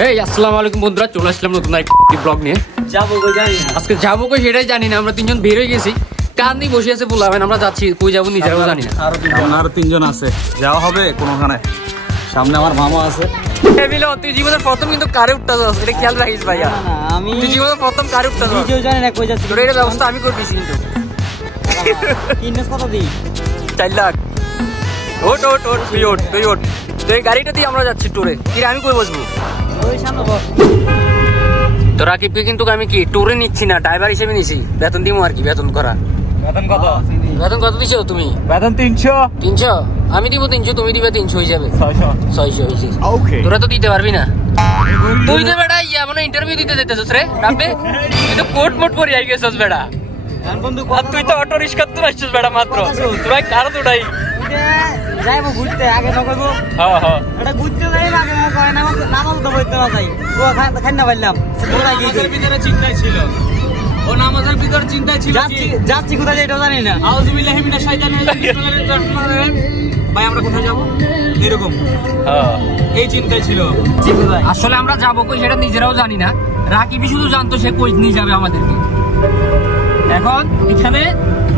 এই আসসালামু আলাইকুম বন্ধুরা, চলে আসলাম নতুন একটি ব্লগ নিয়ে। যাবো কই জানি না, আজকে যাবো কই সেটাই জানি না। আমরা তিনজন বের হয়ে গেছি, কার নিয়ে বসে আছে বললাম, আমরা যাচ্ছি কই যাবো নিজেরাও জানি না। আরো তিনজন আছে, যাওয়া হবে কোনখানে। সামনে আমার মামা আছে। তুই জীবনের প্রথম কিন্তু কারে উঠতে যাস, এটা খেয়াল রাখিস ভাইয়া। আমি তুই জীবনের প্রথম কারে উঠতে যাস, নিজেও জানি না কই যাচ্ছি। তোর এটা ব্যবস্থা আমি করে দিছি কিন্তু। ইনভেস্ট কত দিই? 4 লাখ। ওট ওট ওট তুই ওট, তুই ওট। তো এই গাড়িটা দিয়ে আমরা যাচ্ছি ট্যুরে। কি আমি কই বসবো? ওই সামনে বস। তো রাকিবকে কিন্তু আমি কি ট্যুরে নিচ্ছি না, ড্রাইভার হিসেবে নিছি। বেতন দিমু আর কি, বেতন করা। বেতন কত? বেতন কত দিছো তুমি? বেতন 300। 300? আমি দিব 300, তুমি দিবে 300 হয়ে যাবে। 600 হয়েছে। ওকে, তোরা তো দিতে পারবি না। তুই তো বেটা ইয়া মানে ইন্টারভিউ দিতে যেতেছস রে রাব্বে। তুই তো কোট মোট পরে আই গেছস বেটা। বন্ধু আর তুই তো অটো রিকশা তো আসছিস বেটা মাত্র। তুই কার তোটাই যাইবো ঘুরতে, আগে নকইবো। হ্যাঁ হ্যাঁ, এটা ঘুরতে যাই না, আগে নকই নামাজ তো বইতে না যাই। ও খাই না পারলাম। ওরা গিয়ে ভিতরে চিন্তাই ছিল, ও নামাজের ভিতর চিন্তাই ছিল। যাচ্ছি কোথায় এটাও জানি না। আউযুবিল্লাহি মিনাশ শাইতানির রাজিম। ভাই আমরা কোথায় যাব এরকম, হ্যাঁ এই চিন্তাই ছিল। আসলে আমরা যাবো কই সেটা নিজেরাও জানি না। রাকিবই শুধু জানতো সে কই নিয়ে যাবে আমাদেরকে। এখন এখানে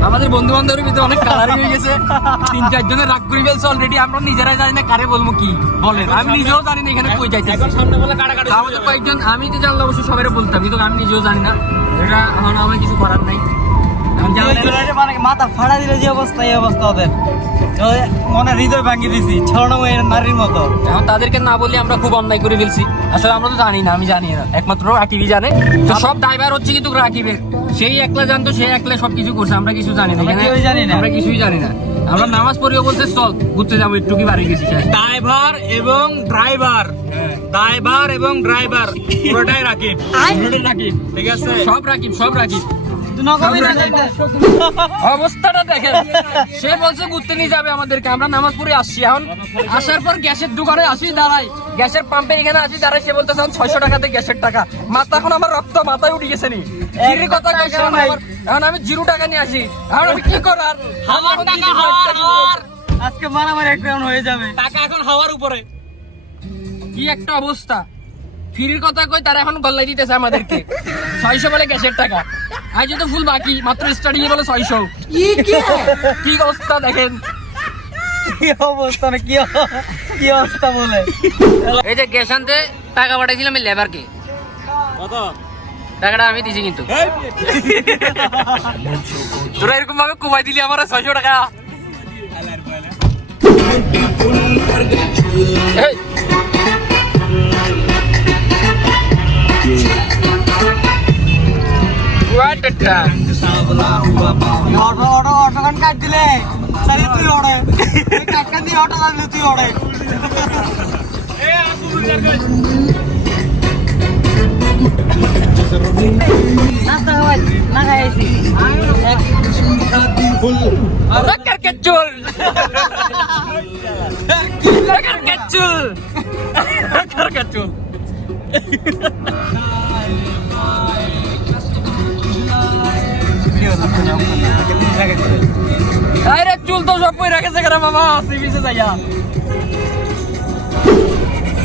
আমাদের বন্ধু বান্ধবের ভিতরে অনেক কালার হয়ে গেছে, 3-4 জনের রাগ করে ফেলছে অলরেডি। আমরা নিজেরাই জানি না কারে বলবো কি বলেন। আমি নিজেও জানি না এখানে কই যাইতে। এখন সামনে বলে কাটাকাটি। আমাদের কয়েকজন, আমি তো জানলে অবশ্যই সবাই বলতাম, কিন্তু আমি নিজেও জানি না। এটা এখন আমার কিছু করার নাই। মানে মাথা ফাড়া দিলে যে অবস্থা, এই অবস্থা ওদের মনে হৃদয় ভাঙিয়ে দিছি, ছড়ানো নারীর মতো। এখন তাদেরকে না বলি আমরা খুব অন্যায় করে ফেলছি। আসলে আমরা তো জানি না, আমি জানি না, একমাত্র রাকিবই জানে। তো সব ড্রাইভার হচ্ছে কিন্তু রাকিবের। সেই একলা জানতো, সেই একলা সবকিছু করছে, আমরা কিছু জানি না। আমরা কিছুই জানি না। আমরা নামাজ পড়িও বলছে চল ঘুরতে যাবো, একটু কি বাড়ি গেছি। ড্রাইভার এবং ড্রাইভার, ড্রাইভার এবং ড্রাইভার পুরোটাই রাকিব, ঠিক আছে? সব রাকিব, সব রাকিব। অবস্থাটা দেখেন, সে বলছে ঘুরতে নিয়ে যাবে আমাদেরকে। আমরা নামাজ পড়ে আসছি, এখন আসার পর গ্যাসের দোকানে আসি দাঁড়াই, গ্যাসের পাম্পে এখানে আসি দাঁড়াই। সে বলতেছে 600 টাকাতে গ্যাসের টাকা। মাথা এখন আমার রক্ত মাথায় উঠে গেছে নি। কথা এখন আমি 0 টাকা নিয়ে আসি, এখন আমি কি করার? আজকে মারামারি একটা হয়ে যাবে। টাকা এখন হাওয়ার উপরে। কি একটা অবস্থা! ফ্রির কথা কই, তারা এখন গল্লাই দিতেছে আমাদেরকে। 600 বলে গ্যাসের টাকা। আজ তো ফুল বাকি, মাত্র স্টার্টিং এ বলে 600। কি অবস্থা দেখেন, কি অবস্থা না, কি অবস্থা বলে। এই যে গ্যাস আনতে টাকা পাঠাইছিলাম লেবারকে, কত টাকাটা আমি দিছি। কিন্তু তোরা এরকম ভাবে কুমাই দিলি আমার 600 টাকা। অটোখান কাট দিলে তুই ওড়ে, কাটখান দিয়ে অটো লাগলে তুই ওড়ে। নাস্তা খাওয়াই না খাইছি চুল তো সব পরে রাখেছে মামা।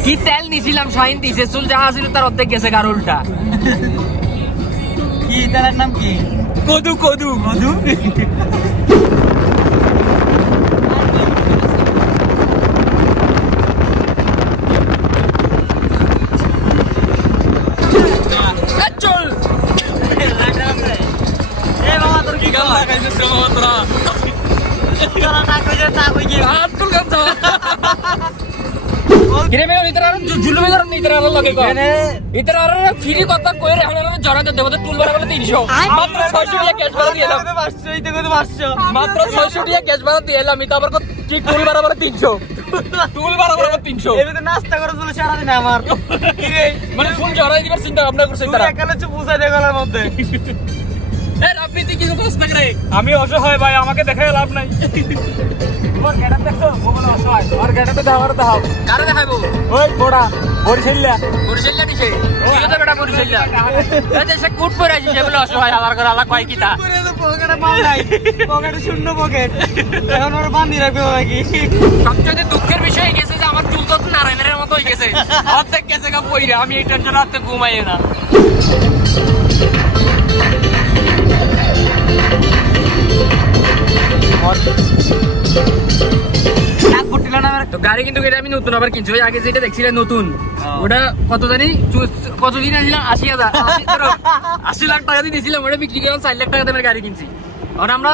কি তেল নিছিলাম, শাইন দিছে, চুল যা ছিল তার অর্ধেক গেছে কার উল্টা। কি তেলের নাম কি? কদু কদু কদু। চল কি গাল লাগাইছিস রে মামা তোরা? ফ্রি কথা কই রে, জড়াতে দেবো টুল ভাড়া বলে 300, মাত্র 600 টাকা ক্যাশ ভাড়া দিয়ে এলাম। মাত্র 600 টাকা ক্যাশ ভাড়া দিয়ে এলাম। এটা আবার ঠিক টুল ভাড়া বলে 300, টুল ভাড়া বলে 300। এমনি নাস্তা করে চলে সারাদিন আমার মানে ফুল জড়াই দিবার চিন্তা ভাবনা করছে তারা। বুঝাই দেয় গলার মধ্যে। আমি অসহায় ভাই, আমাকে দেখে লাভ নাই। তোমার গেটআপ দেখছো? বগুলো অসহায়। আর গেটআপে দাও, কারে দেখাইবো? ওই বড়া বরিশালিয়া দিছে। ঠিক আছে বেটা, বরিশালিয়া। এই সে কোট পরে আইছে, সেগুলো অসহায়। আমার ঘরে আলাক ভাই কিটা পকেটে মাল নাই, পকেটে শূন্য পকেট। এখন ওরা বান্ধি রাখবে নাকি? সবচেয়ে দুঃখের বিষয় গেছে যে আমার চুল তো নারায়ণের মতো হয়ে গেছে, অর্ধেক গেছে গা পইরা। আমি এই টেনশন রাতে ঘুমাই না। তো গাড়ি কিন্তু এটা আমি নতুন আবার কিনছি। ওই আগে যেটা দেখছিলেন নতুন, ওটা কত জানি কতদিন আসছিলাম 80,000 80 লাখ টাকা দিয়ে দিয়েছিলাম। ওটা বিক্রি করে 4 লাখ টাকা দামের গাড়ি কিনছি। আর আমরা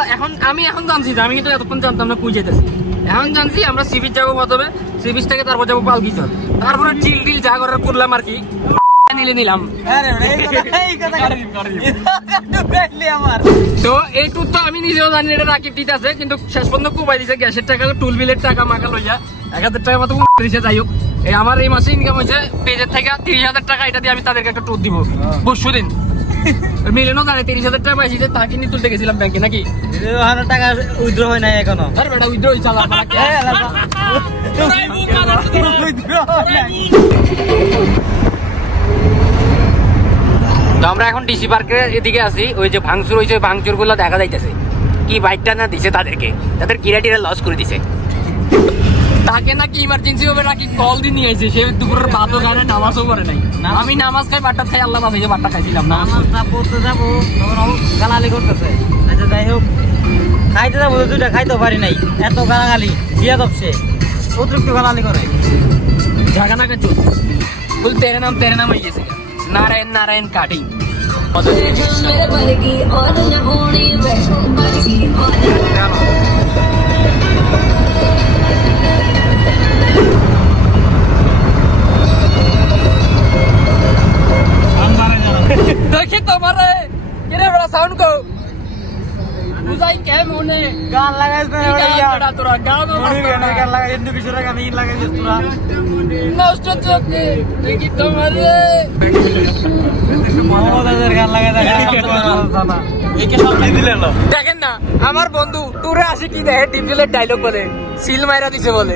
আমি এখন জানছি, আমি কিন্তু এতক্ষণ জানতাম না কই যেতেছি। এখন জানছি আমরা সি বিচ যাবো প্রথমে, সি বিচ থেকে তারপর যাবো পালকিচর, তারপরে চিল টিল যা করার করলাম আর কি, নিলাম। তো এই টুর তো আমি নিজেও জানি এটা রাকিব দিতে আছে, কিন্তু শেষ পর্যন্ত কুবাই দিছে গ্যাসের টাকা, টুল বিলের টাকা মাখা লইয়া 1000 টাকা মতো দিছে। যাই হোক, আমার এই মাসে ইনকাম হয়েছে পেজের থেকে 30,000 টাকা। এটা দিয়ে আমি তাদেরকে একটা টুর দিব পরশু দিন। মিলেনও জানে 30,000 টাকা পাইছি, যে তাকে নিয়ে তুলতে গেছিলাম ব্যাংকে নাকি। টাকা উইথড্র হয় নাই এখনো। আরে বেটা উইথড্র হইছে আল্লাহ পাক। তো আমরা এখন ডিসি পার্কের এদিকে আছি। ওই যে ভাঙচুর হয়েছে, ভাঙচুর গুলো দেখা যাইতেছে। কি বাইকটা না দিছে তাদেরকে, তাদের কিরাটিরা লস করে দিছে। তাকে নাকি ইমার্জেন্সি হবে নাকি কল দিয়ে নিয়ে আসছে। সে দুপুরের ভাতও খায় না, নামাজও করে নাই। আমি নামাজ খাই, বাট্টা খাই, আল্লাহ বাঁচাইছে বাট্টা খাইছিলাম না। পড়তে যাবো তখন গালাগালি করতেছে। আচ্ছা যাই হোক, খাইতে যাবো দুইটা খাইতেও পারি নাই, এত গালাগালি জিয়া দপছে, অতিরিক্ত গালাগালি করে। ঝাঁকা না কাচু বল, তেরে নাম হয়ে গেছে নারায়ণ নারায়ণ কাটি। দেখি তোমার সাউন্ড কো বুঝাই কে মনে গান লাগাইছে তোরা গান লাগাই আমি লাগাই দিস তোরা নষ্ট চোখে দেখি তোমার গান লাগাই দেখেন না, আমার বন্ধু টুরে আসি কি দেখে ডিপজলের ডায়লগ বলে, সিল মাইরা দিছে বলে।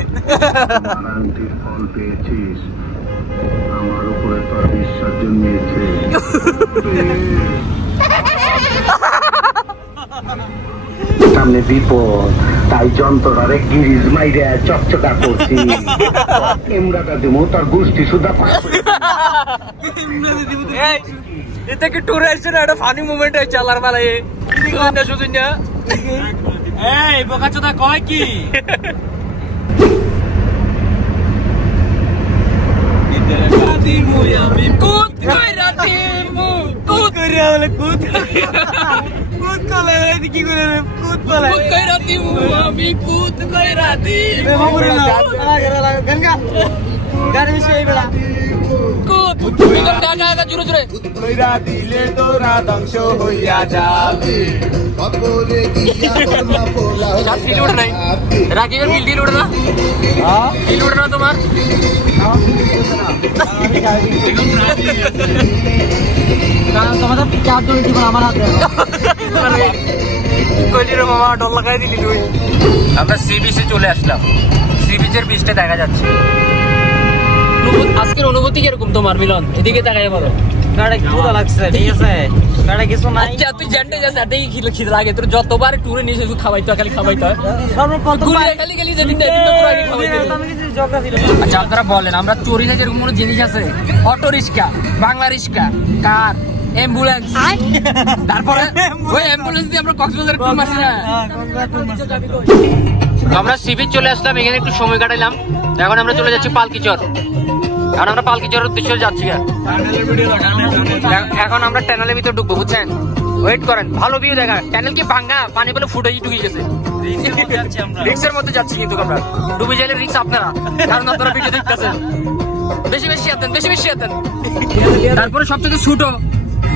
আমার উপরে তোর বিশ্বাস জন্মিয়েছে। সামনে বিপদ, তাই যন্ত্রটারে গিরিজ মাইরে চকচকা করছি। এমরাটা দিব তোর গোষ্ঠী সুদ্ধা। এটা কি টুরে আসছে না, একটা ফানি মুভমেন্ট হয়েছে আল্লাহর বেলায়। শুধুন না এই বোকাচোদা কয় কি? কুদ কইরা দিমু, কুদ কইরা বলে কুদ কুদ কলে কি করে কুদ বলে কুদ কইরা দিমু, আমি কুদ কইরা দিমু। গঙ্গা গাড়ি সেই বেলা কুদ টাটা জুরে জুরে কইরা দিলে তোরা ধ্বংস হইয়া যাবে। ফিল উঠে নাই, রাকিবের ফিল উঠে না, ফিল উঠে না তোমার। তোমাদের চার জন জীবন আমার হাতে। মামা ডল লাগাই দিলি তুই। আমরা সি বিচে চলে আসলাম, সি বিচের বিচটা দেখা যাচ্ছে। আজকের অনুভূতি কিরকম তোমার মিলন? এদিকে তাকাই বলো। গাড়ি ক্ষুধা লাগছে, ঠিক আছে গাড়ি কিছু নাই। আচ্ছা তুই জানতে যাস এটাই খিদে লাগে তোর, যতবার ট্যুরে নিয়ে শুধু খাওয়াইতে খালি খাওয়াইতে হয়। সর্বপ্রথম খালি খালি যেদিন আচ্ছা আপনারা বলেন, আমরা চোরি না যেরকম কোনো জিনিস আছে, অটো রিক্সা, বাংলা রিক্সা, কার, অ্যাম্বুলেন্স, তারপরে ওই অ্যাম্বুলেন্স দিয়ে আমরা কক্সবাজার ট্যুর মারছি না। আমরা সি বিচ চলে আসলাম, এখানে একটু সময় কাটাইলাম। এখন আমরা চলে যাচ্ছি পালকিচর। এখন আমরা পালকিচরের উদ্দেশ্যে যাচ্ছি। এখন আমরা টানেলের ভিতরে ঢুকবো, বুঝছেন? ওয়েট করেন, ভালো ভিউ দেখা। টানেল কি ভাঙ্গা, পানি গুলো ফুটে ঢুকে গেছে। রিক্সের মধ্যে যাচ্ছি, কিন্তু আমরা ডুবে যাইলে রিক্স আপনারা, কারণ আপনারা ভিডিও দেখতেছেন। বেশি বেশি আতেন, বেশি বেশি আতেন। তারপরে সব থেকে ছোট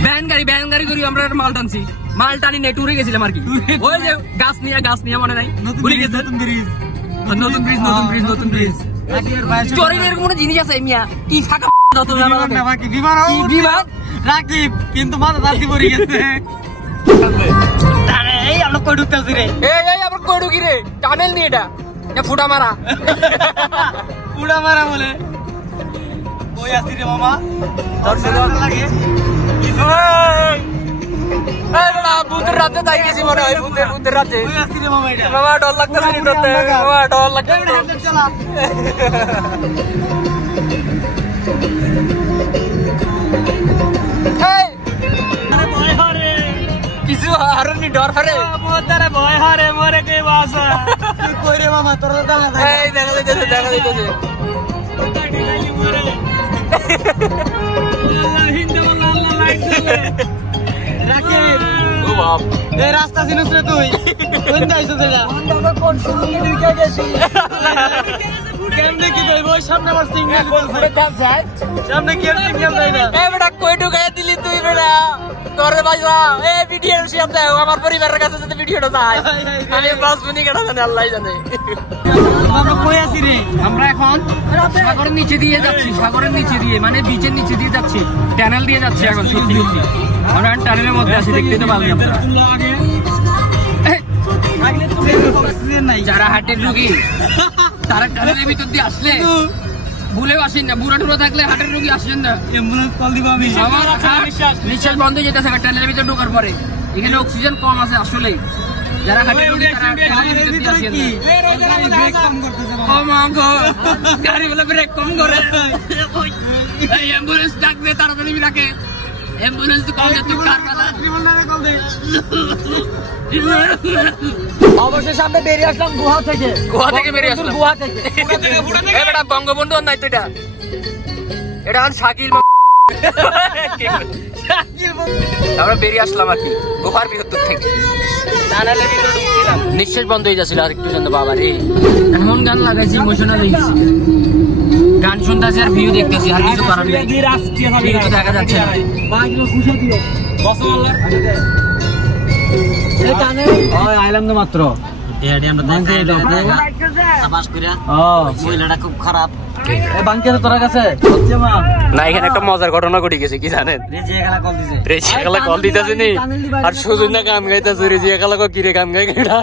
ভ্যান গাড়ি করি আমরা মাল টানছি। মাল টানি নেই, টুরে গেছিলাম আর কি। ওই যে গাছ নিয়ে মনে নাই, ভুলে গেছে। নতুন ব্রিজ চোরের এরকম কোনো জিনিস আছে মিয়া? কি ফাঁকা বিমান রাকিব, কিন্তু মাথা দাঁতি পড়ে গেছে। এই আমরা কই ঢুকতেছি রে? এই আবার কই ঢুকি রে? টানেল নিয়ে এটা ফুটা মারা বলে কই আসি রে মামা? লাগে ভূতের রাতে তাই গেছি মনে হয়, ভূতের রাতে। মামা ডর লাগতেছে নি তোতে? মামা ডর লাগতেছে। কিছু হারনি ডর হারে ভয় হারে মরে কে বাসা কই রে মামা তোর দেখা যায়। এই দেখা যাইতেছে, দেখা যাইতেছে। এই রাস্তা চিনিস রে তুই? কোন যাইছিস এটা? কোন শুরুতে ঢুকে গেছি। কেমনে কি কইব? সামনে আমার সিগন্যাল ঘুরে কাজ যায়। সামনে কি সিগন্যাল দেয় না? এই বেটা কই ঢুকাই দিলি তুই বেটা? তোরে ভাইয়া এই ভিডিও শেয়ার দাও, আমার পরিবারের কাছে যদি ভিডিওটা যায় আমি বাসবনি কেন জানি, আল্লাহই জানে। আমরা কই আছি রে? আমরা এখন সাগরের নিচে দিয়ে যাচ্ছি, সাগরের নিচে দিয়ে মানে বিচের নিচে দিয়ে যাচ্ছি, টানেল দিয়ে যাচ্ছি এখন। সত্যি সত্যি আমরা টানেলের মধ্যে আছি, দেখতে তো পারলাম আপনারা। যারা হাটের রুগী তারা টানেলের ভিতর দিয়ে আসলে ভুলেও আসেন না, বুড়া টুড়া থাকলে হাটের রুগী আসেন না। অ্যাম্বুলেন্স কল দিব আমি। আমার নিঃশ্বাস বন্ধ হয়ে যেতেছে টানেলের ভিতর ঢোকার পরে। এখানে অক্সিজেন কম আছে আসলেই। যারা হাটের রুগী তারা টানেলের ভিতর দিয়ে আসেন না। ব্রেক কম করতেছে ও মা গো, গাড়ি বলে ব্রেক কম করে। এই অ্যাম্বুলেন্স ডাকবে তাড়াতাড়ি রাখে। অ্যাম্বুলেন্স কল দে, তুই কার কথা? কল দে। অবশেষে সামনে বেরিয়ে আসলাম গুহা থেকে। গুহা থেকে বেরিয়ে আসলাম, গুহা থেকে। এই বেটা বঙ্গবন্ধু নাই তো এটা, এটা শাকিল। আমরা বেরিয়ে আসলাম আর কি গুহার ভিতর থেকে। নিঃশ্বাস বন্ধ হয়ে যাচ্ছিল আর একটু জন্য। বাবা রে, এমন গান লাগাইছি, ইমোশনাল হয়ে গেছি। গান শুনতেছি আর ভিউ দেখতেছি, আর কিছু করার নেই। ভিউ তো দেখা যাচ্ছে না। আইলাম তো মাত্র মহিলাটা খুব খারাপ। তোরা কাছে না, এখানে একটা মজার ঘটনা ঘটে গেছে, কি জানেন? রেজিয়া কল দিতেছে নি, আর সুজন না গান গাইতেছে। রেজিয়া খালা কি রে গান গাই গাইটা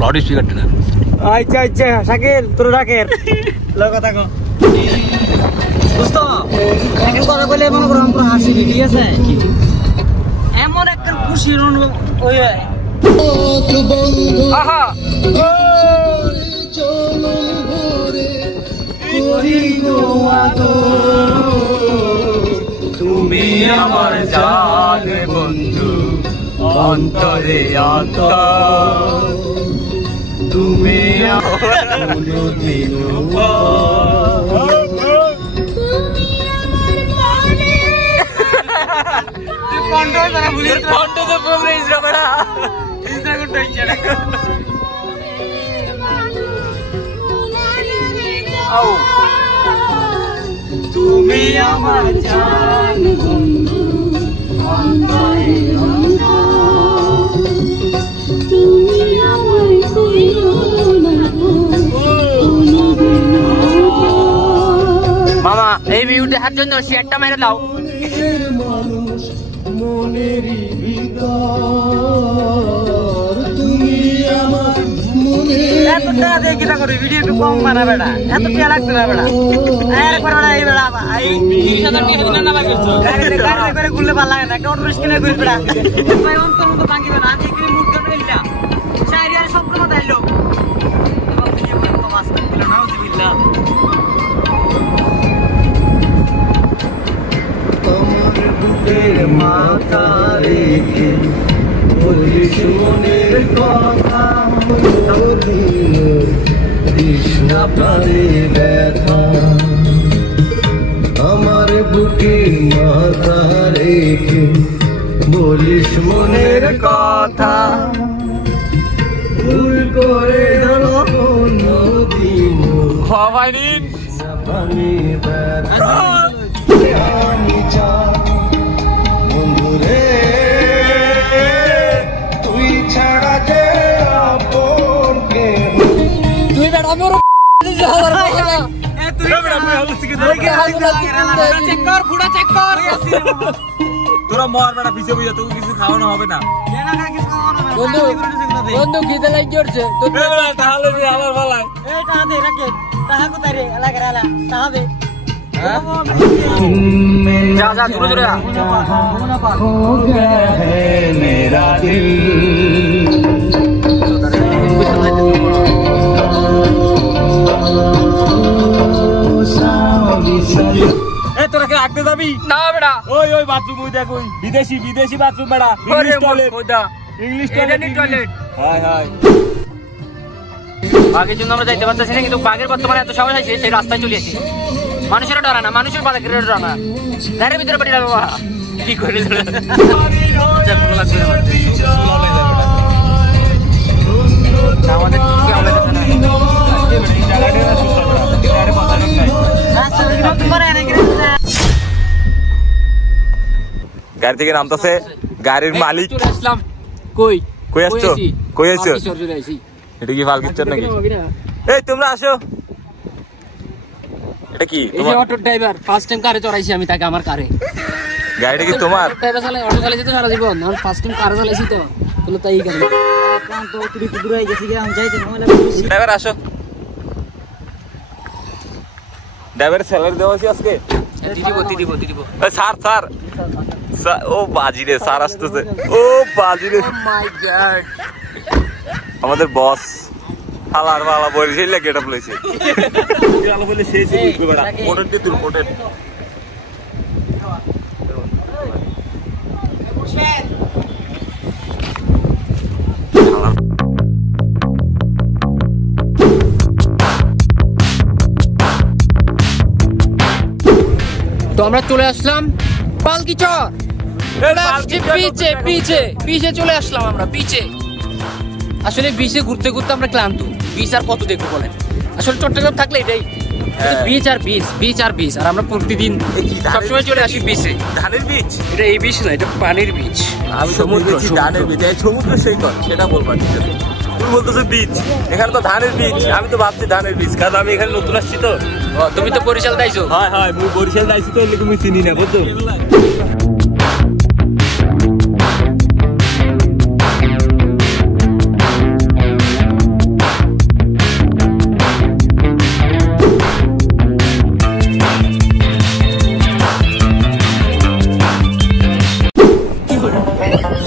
লড স্পিকার না। আচ্ছা আচ্ছা শাকিল তোর রাখের কথা কো দোস্ত, শাকিল কথা বলে মনে করো আমরা হাসি, ঠিক আছে? এমন একটা খুশির অনুভব ওই আহা তুমি আমার জান বন্ধু, অন্তরে অন্তর তুমি তুমি আমার জান বন্ধু, অন্তরে অন্তর তুমি আমার মামা। এই ভিউ দেখার জন্য শেয়ারটা মেরে দাও। এত টাকা দিয়ে কিনা করবি? ভিডিও একটু কম বানা বেটা, এত টাকা লাগতো না বেটা। একবার বেটা এই বেটা এই 30,000 টাকা না লাগছে। গাড়ি করে ঘুরলে ভালো লাগে না, একটা অটো কিনে ঘুরি বেটা। ভাই অন্তর মতো ভাঙিবে না, আমি কি মুখ করে নিলাম। শায়রি আর সব কথা আইলো। এবার ভিডিও করে তো মাছ দিল না, নাউজুবিল্লাহ। তোমার বুকের মাথা রেখে বলিস মনের কথা, তৃষ্ণা প্রাণে ব্যথা। আমার বুকের মাথা রেখে বলিস মনের কথা, ভুল করে নদীন প্রাণে ব্যথা। আমি চাই বন্ধুরে, তুই ছাড়া যে আপন কে। তুই বেটা মোর তোরা মর বেটা পিছিয়ে বুঝে, তোকে কিছু খাওয়ানো হবে না। বন্ধু খিদে লাগি করছে তো তাহলে আমার ভালো এই টাকা দে রাখে, টাকা কোথায় রে? এলাকার এলা টাকা দে। যা যা জোরে জোরে তোরা কে আঁকতে যাবি না বেটা ওই ওই বাথরুম ওই দেখ ওই বিদেশি বিদেশি বাথরুম বেটা English toilet English toilet high high বাঘের জন্য আমরা যাইতে পারতেছি না কিন্তু বাঘের বর্তমানে এত সাহস আছে সেই রাস্তায় চলে আসি মানুষের ডরা না মানুষের বাঘের ডরা না ঘরের ভিতরে পাঠিয়ে যাবো কি করে আমাদের গাড়ি থেকে নামতেছে গাড়ির মালিক। কই কই আসছো কই আসছো এটা কি ফালকিচ্ছর নাকি? এই তোমরা আসো। এটা কি তোমার অটো ড্রাইভার ফার্স্ট টাইম কারে চড়াইছি আমি তাকে আমার কারে। গাড়িটা কি তোমার? ড্রাইভার চালায় অটো চালাইছি তো সারা জীবন আমি ফার্স্ট টাইম কারে চালাইছি তো বলে তাই কেন তো তুই দূর হয়ে গেছিস আমি যাইতে না ড্রাইভার আসো। ড্রাইভারের স্যালারি দেওয়া আছে আজকে? দিব স্যার স্যার ও বাজি রে স্যার আসতেছে ও বাজি রে আমাদের বস হালার বালা বলছিল গেট আপ লইছে আলো বলে সেই সেই বড় মোটর দিয়ে তুল মোটর তো আমরা চলে আসলাম পালকি চর পিছে পিছে পিছে চলে আসলাম আমরা পিছে। আসলে বিচে ঘুরতে ঘুরতে আমরা ক্লান্ত, বিচ আর কত দেখবো বলেন। আসলে চট্টগ্রাম থাকলে এটাই বিচ আর বিচ বিচ আর বিচ, আর আমরা প্রতিদিন সবসময় চলে আসি বিচে। ধানের বীজ এটা এই বিচ না, এটা পানির বিচ। আমি সমুদ্র ধানের বীজ সমুদ্র সৈকত সেটা বলবা ঠিক আছে। তুমি বলতেছো বীজ, এখানে তো ধানের বীজ। আমি তো ভাবছি ধানের বীজ, কারণ আমি এখানে নতুন আসছি তো। তুমি তো বরিশাল দাইছো? হয় হয় আমি বরিশাল দাইছি তো, এলে তুমি চিনি না বুঝছো।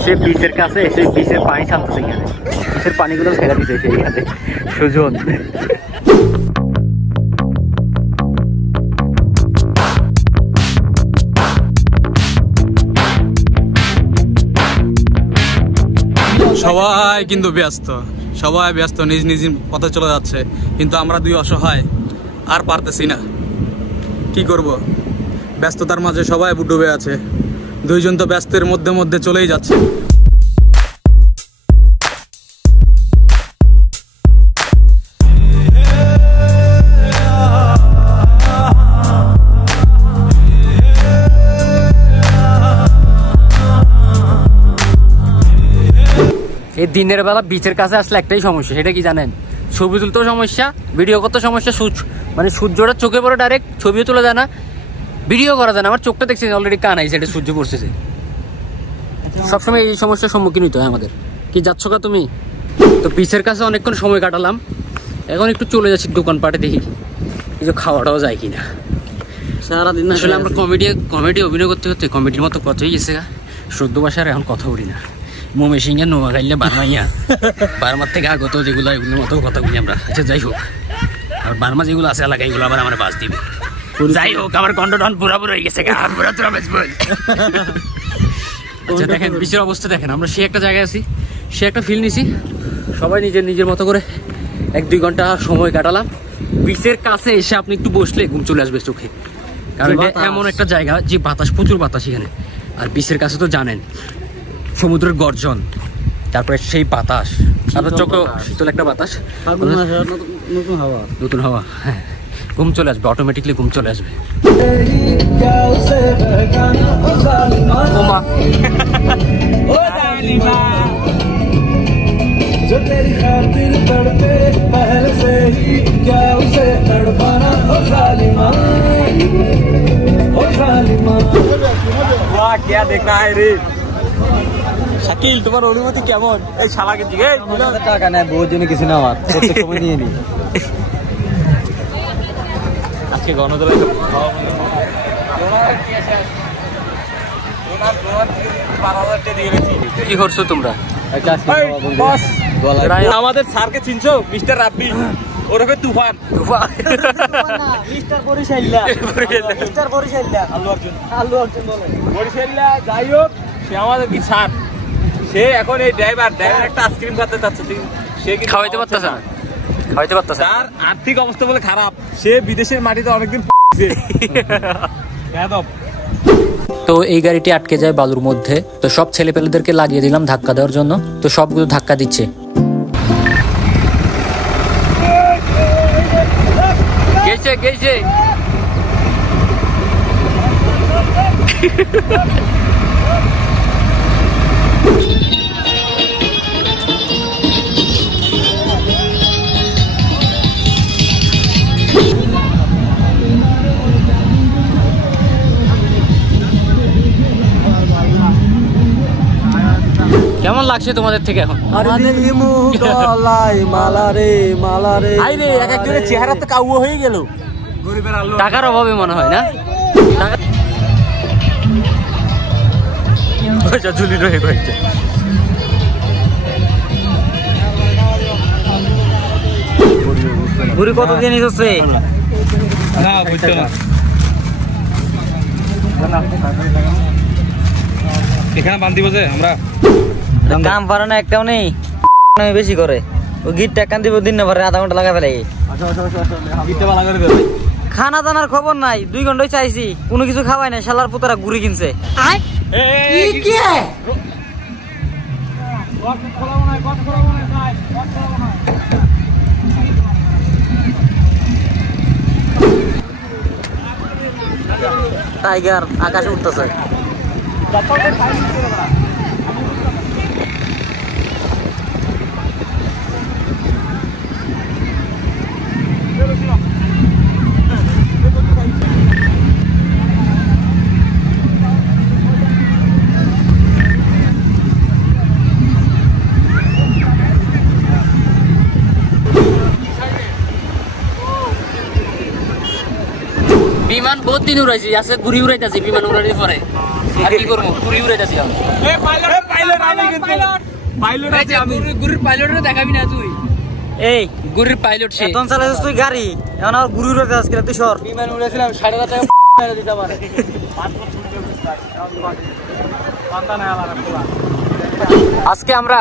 সে বিচের কাছে এসে বিচের পানি ছাড়তেছে, এখানে বিচের পানিগুলো ছেড়ে দিতেছে এখানে সুজন। সবাই কিন্তু ব্যস্ত, সবাই ব্যস্ত, নিজ নিজ পথে চলে যাচ্ছে, কিন্তু আমরা দুই অসহায় আর পারতেছি না। কি করব, ব্যস্ততার মাঝে সবাই ডুবে আছে, দুইজন তো ব্যস্তের মধ্যে মধ্যে চলেই যাচ্ছে। এই দিনের বেলা বিচের কাছে আসলে একটাই সমস্যা, সেটা কি জানেন? ছবি তুলতেও সমস্যা, ভিডিও করতে সমস্যা। মানে সূর্যটা চোখে পড়ে ডাইরেক্ট, ছবিও তোলা যায় না, ভিডিও করা যায় না। আমার চোখটা দেখছি অলরেডি কান আইছে, এটা সূর্য পড়তেছে। সবসময় এই সমস্যার সম্মুখীন হতে হয় আমাদের। কি যাচ্ছ কা তুমি? তো বিচের কাছে অনেকক্ষণ সময় কাটালাম, এখন একটু চলে যাচ্ছি দোকানপাটে, দেখি কিছু খাওয়াটাও যায় কিনা। সারাদিন আসলে আমরা কমেডি অভিনয় করতে করতে কমেডির মতো কথা হয়ে গেছে, শুদ্ধ ভাষার এখন কথা বলি না। মমেশিংয়া নোয়া খাইলে বার্মাইয়া, বার্মার থেকে আগত যেগুলো এগুলোর মতো কথা বলি আমরা। আচ্ছা যাই হোক, আর বার্মা যেগুলো আছে এলাকা এগুলো আবার আমার বাস দিবে। যাই হোক, আমার কন্ট্রোল পুরাপুরি হয়ে গেছে। আচ্ছা দেখেন বিচের অবস্থা দেখেন, আমরা সে একটা জায়গায় আছি, সে একটা ফিল নিছি, সবাই নিজের নিজের মতো করে 1-2 ঘন্টা সময় কাটালাম। বিচের কাছে এসে আপনি একটু বসলে ঘুম চলে আসবে চোখে, কারণ এটা এমন একটা জায়গা যে বাতাস, প্রচুর বাতাস এখানে। আর বিচের কাছে তো জানেন সমুদ্রের গর্জন, তারপরে সেই বাতাস, আপনার চোখে শীতল একটা বাতাস, নতুন হাওয়া। হ্যাঁ, ঘুম চলে আসবে, অটোমেটিকলি ঘুম চলে আসবে। শাকিল, তোমার অনুভূতি কেমন? এই শালাকে দিকে টাকা নেয় বহু জন্য কিছু না, আমার সময় নিয়ে নি। আজকে গণতলায় কি করছো তোমরা? আমাদের স্যারকে চিনছো? মিস্টার রাব্বি, ওরফে তুফান। মিস্টার বরিশাইল্লা, মিস্টার বরিশাইল্লা, আল্লু অর্জুন বলে বরিশাইল্লা। যাই হোক, সে আমাদের কি স্যার, সে এখন এই ড্রাইভার একটা আইসক্রিম খাতে চাচ্ছে, সে কি খাওয়াইতে পারতেছে না, খাওয়াইতে পারতেছে না। তার আর্থিক অবস্থা বলে খারাপ, সে বিদেশের মাটিতে অনেকদিন তো এই গাড়িটি আটকে যায় বালুর মধ্যে। তো সব ছেলেপেলেদেরকে লাগিয়ে দিলাম ধাক্কা দেওয়ার জন্য। তো সবগুলো ধাক্কা দিচ্ছে। গেছে গেছে কেমন লাগছে তোমাদের থেকে এখন? আরে এক একজনের চেহারা তো কাউ হয়ে গেল। টাকার অভাবে মনে হয় না? ঘুরি কত জিনিস হচ্ছে না বুঝছো না, এখানে বান্ধিব যে আমরা কাম পারে না, একটাও নেই, বেশি করে। ও গিটটা কান দিব, দিন না পারে আধা ঘন্টা লাগা ফেলে। খানা দানার খবর নাই, 2 ঘন্টায় চাইছি, কোনো কিছু খাওয়াই নাই। শালার পুতারা ঘুরি কিনছে। টাইগার আকাশে উঠতেছে। বিমান বহুত দিন উড়াইছি, আজকে ঘুরি উড়াইতেছি। বিমান উড়াইতে পরে আর কি করবো? ঘুরি উড়াইতেছি। গুরির পাইলটের দেখাবি না তুই? এই গুরির পাইলট সে। এখন চালাইছিস তুই গাড়ি, এখন আর ঘুরি উড়াইতে আসছিল তুই। সর, বিমান উড়াইছিলাম 7,500 টাকা মেরে দিতে পারে। আজকে আমরা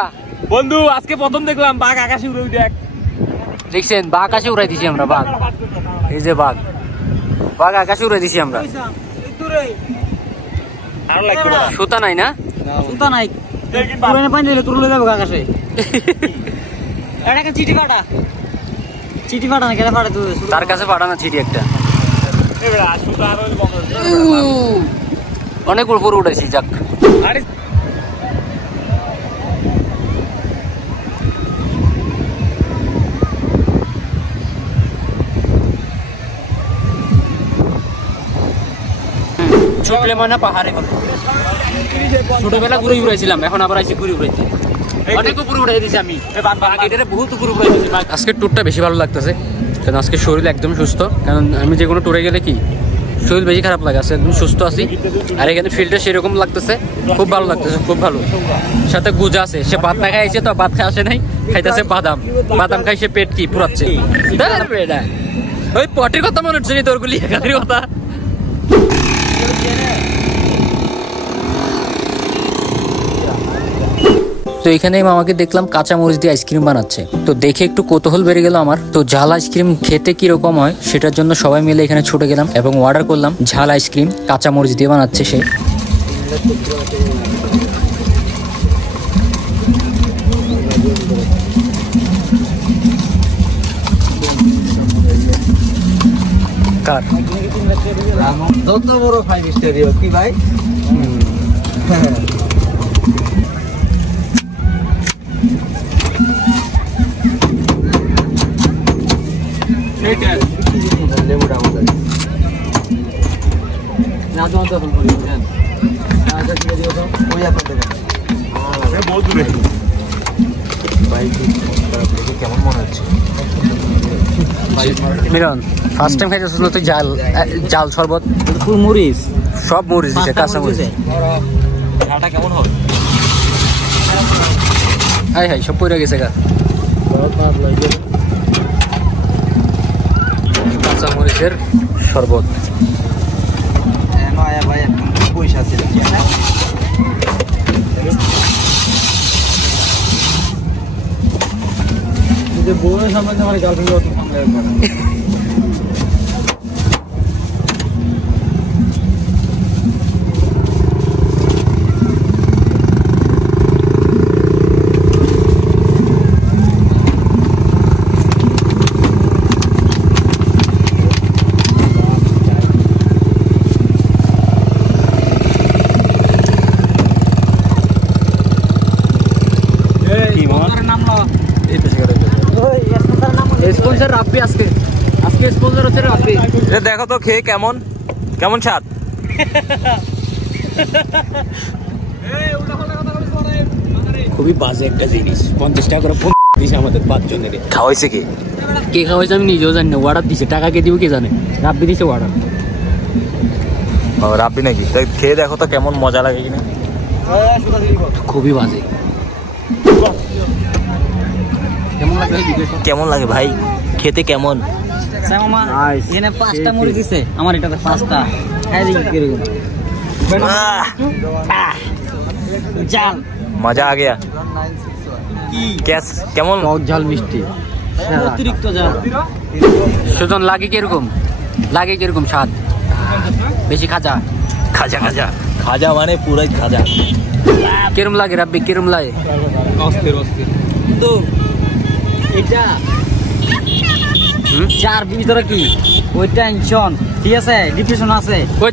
বন্ধু, আজকে প্রথম দেখলাম বাঘ আকাশে উড়ে। দেখছেন, বাঘ আকাশে উড়াই দিছি আমরা। বাঘ, এই যে বাঘ, বাঘ আকাশে উড়াই দিছি আমরা। আরো লাগবে না, সুতা নাই না? সুতা নাই, পুরানো পানি দিলে তুলে যাবো আকাশে। এটা চিঠি ফাটা, চিঠি ফাটা না কেন ফাটা তুই? তার কাছে পাঠানো চিঠি একটা। অনেক উপরে উঠেছি। যাক, চুপলে মানে পাহাড়ে ছোটবেলা ঘুরে উড়াইছিলাম, এখন আবার আইসি ঘুরে উড়াইছি। অনেক উপরে উড়াই দিছি আমি, বহুত উপরে উড়াই দিছি। আজকে ট্যুরটা বেশি ভালো লাগতেছে, কারণ আজকে শরীর একদম সুস্থ। কারণ আমি যে কোনো ট্যুরে গেলে কি শরীর বেশি খারাপ লাগে, আজকে একদম সুস্থ আছি। আর এখানে ফিল্ডটা সেরকম লাগতেছে, খুব ভালো লাগতেছে, খুব ভালো। সাথে গুজা আছে, সে ভাত না খাইছে তো, ভাত খাই আসে নাই, খাইতেছে বাদাম। বাদাম খাই সে পেট কি পুরাচ্ছে। ওই পটের কথা মনে হচ্ছে তোর গুলি কথা। তো এখানে মামাকে দেখলাম কাঁচা মরিচ দিয়ে আইসক্রিম বানাচ্ছে। তো দেখে একটু কৌতূহল বেড়ে গেল আমার। তো ঝাল আইসক্রিম খেতে কিরকম হয় সেটার জন্য সবাই মিলে এখানে ছুটে গেলাম এবং অর্ডার করলাম ঝাল আইসক্রিম। কাঁচা মরিচ দিয়ে বানাচ্ছে সে। কার যত বড় 5 স্টার কি ভাই? কেমন মনে হচ্ছে মিলন? ফার্স্ট টাইম খাইতেছিস তুই জাল জাল শরবত? ফুল মরিচ সব মরিচ দিছে, কাঁচা মরিচ। ঝালটা কেমন হবে? হাই হাই, সব পড়ে গেছে গা। কাঁচা মরিচের শরবত। ভাই একদম পয়সা ছিল বউয়ের সামনে আমার গার্লফ্রেন্ড অত সামনে স্পন্সর রাব্বি, আজকে স্পন্সর হচ্ছে রাব্বি। দেখো তো খেয়ে কেমন কেমন স্বাদ। খুবই বাজে একটা জিনিস, 50 টাকা করে দিছে আমাদের 5 জনের। খাওয়াইছে কি? কে খাওয়াইছে আমি নিজেও জানি না, অর্ডার দিছে, টাকা কে দিব কে জানে, রাব্বি দিছে অর্ডার। রাব্বি নাকি? তাই খেয়ে দেখো তো কেমন মজা লাগে কিনা। খুবই বাজে। কেমন লাগে ভাই খেতে? কেমন? এখানে 5টা মুড়ি দিছে, আমার এটাতে 5টা। খাই দিই কিরকম জাল, মজা আ গয়া। গ্যাস কেমন? ঝাল মিষ্টি, অতিরিক্ত জাল। সুজন লাগে কিরকম? লাগে কিরকম স্বাদ? বেশি খাজা? খাজা খাজা খাজা মানে পুরাই খাজা। কিরম লাগে রাব্বি, কিরম লাগে? তো এটা যার ভিতরে কি ওই টেনশন, ঠিক আছে, ডিপ্রেশন আছে, ওই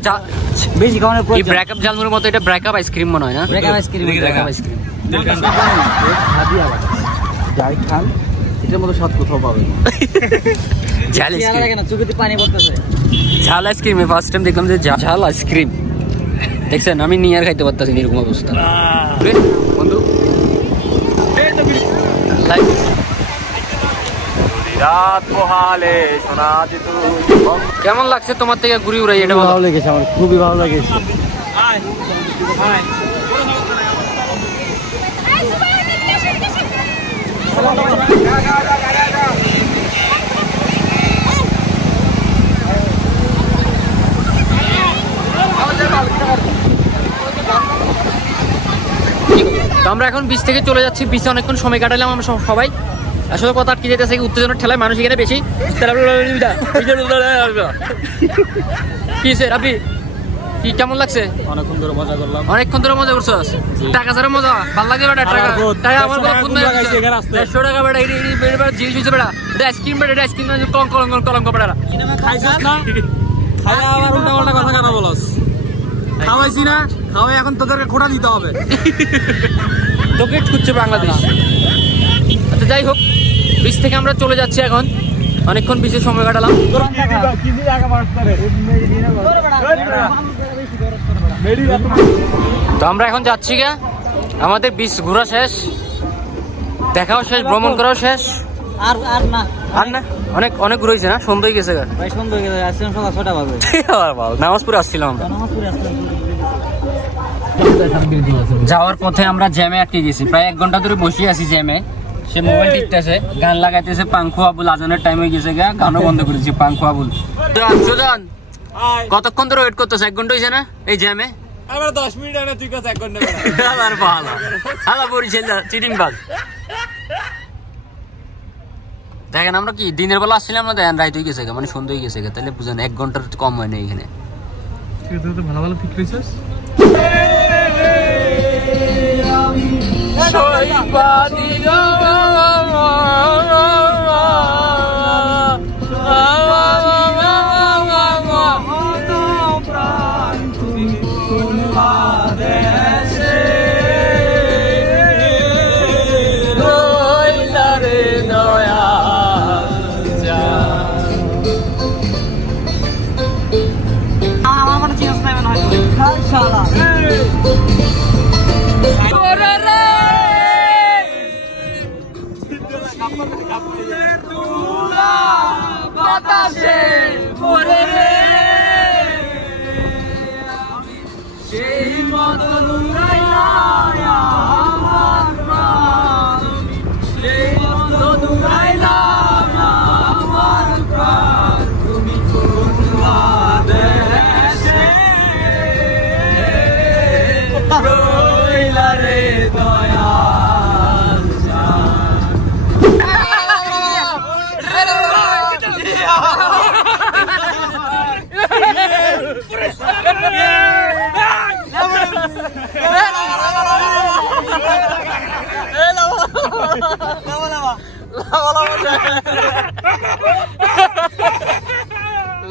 বেশি খাওয়ানোর এই প্রয়োজন। ব্রেকআপ ঝালমুড়ির মতো এটা ব্রেকআপ আইসক্রিম মনে হয় না? Breakup ice cream, breakup ice cream. যাই খান এটার মতো স্বাদ কোথাও পাবেন না। ঝাল আইসক্রিম, লাগে না, চোখে পানি পড়তেছে। ঝাল আইসক্রিম ফার্স্ট টাইম দেখলাম যে ঝাল আইসক্রিম। দেখছেন, আমি নিয়ে আর খাইতে পারতাছি না এরকম অবস্থা। বন্ধু কেমন লাগছে তোমার থেকে ঘুরি উড়াই? এটা ভালো লেগেছে আমার, খুবই ভালো লেগেছে। তো আমরা এখন বিচ থেকে চলে যাচ্ছি। বিচে অনেকক্ষণ সময় কাটালাম আমরা সবাই। আসলে কথা আটকে যেতেছে উত্তেজনার ঠেলায়, মানুষ এখানে বেশি। কি রাবি, কি কেমন লাগছে? অনেকক্ষণ ধরে মজা করলাম। অনেকক্ষণ ধরে মজা করছস? টাকা ছাড়া মজা ভাল লাগে বেটা? টাকা আমার কোনো 150 টাকা বেটা, এটা জিনিস হয়েছে বেটা, এটা আইসক্রিম বেটা, এটা আইসক্রিম কলঙ্ক বেটা। খাইছিস না? খাইয়া আবার উল্টা পাল্টা কথা কেন বলস? খাওয়াইছি না, খাওয়াই এখন তোদেরকে খোটা দিতে হবে। তোকে খুঁজছে বাংলাদেশ। আচ্ছা যাই হোক, বিচ থেকে আমরা চলে যাচ্ছি এখন। অনেকক্ষণ বিচে সময় কাটালাম। তো আমরা এখন যাচ্ছি গা, আমাদের বিচ ঘোরা শেষ, দেখাও শেষ, ভ্রমণ করাও শেষ। আর না আর না, অনেক অনেক ঘুরেছে না, সন্ধ্যা হয়ে গেছে গা। ভাই সুন্দর হয়ে গেছে, আসছিলাম সকাল 6টা বাজে। নামাজ পড়ে আসছিলাম আমরা। নামাজপুরে আসছিলাম। যাওয়ার পথে আমরা জ্যামে আটকে গেছি, প্রায় 1 ঘন্টা ধরে বসে আছি জ্যামে। সে মোবাইল টিপতেছে, গান লাগাইতেছে, পাঙ্খু আবুল আজানের টাইম হয়ে গেছে গা, গানও বন্ধ করেছি পাঙ্খু আবুল। সুজন কতক্ষণ ধরে ওয়েট করতেছে? 1 ঘন্টা হয়েছে না এই জ্যামে? আবার 10 মিনিট আগে তুই কাছে 1 ঘন্টা। আবার ভালো হালা পরিছিল চিটিং বাজ। দেখেন আমরা কি দিনের বেলা আসছিলাম না, দেখেন রাইত হয়ে গেছে, মানে সন্ধ্যা হয়ে গেছে, তাহলে বুঝেন 1 ঘন্টার কম হয় না এখানে। ভালো ভালো ঠিক রয়েছিস। আমার মনে চিন্তা নাই মনে হয় ইনশাআল্লাহ।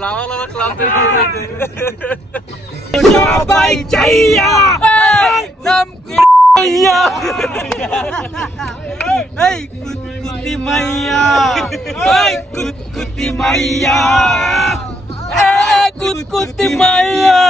লাভা ক্লাব সবাই চাইয়া নাম কিয়া এই কুতকুতি মাইয়া এই কুতকুতি মাইয়া এ কুতকুতি মাইয়া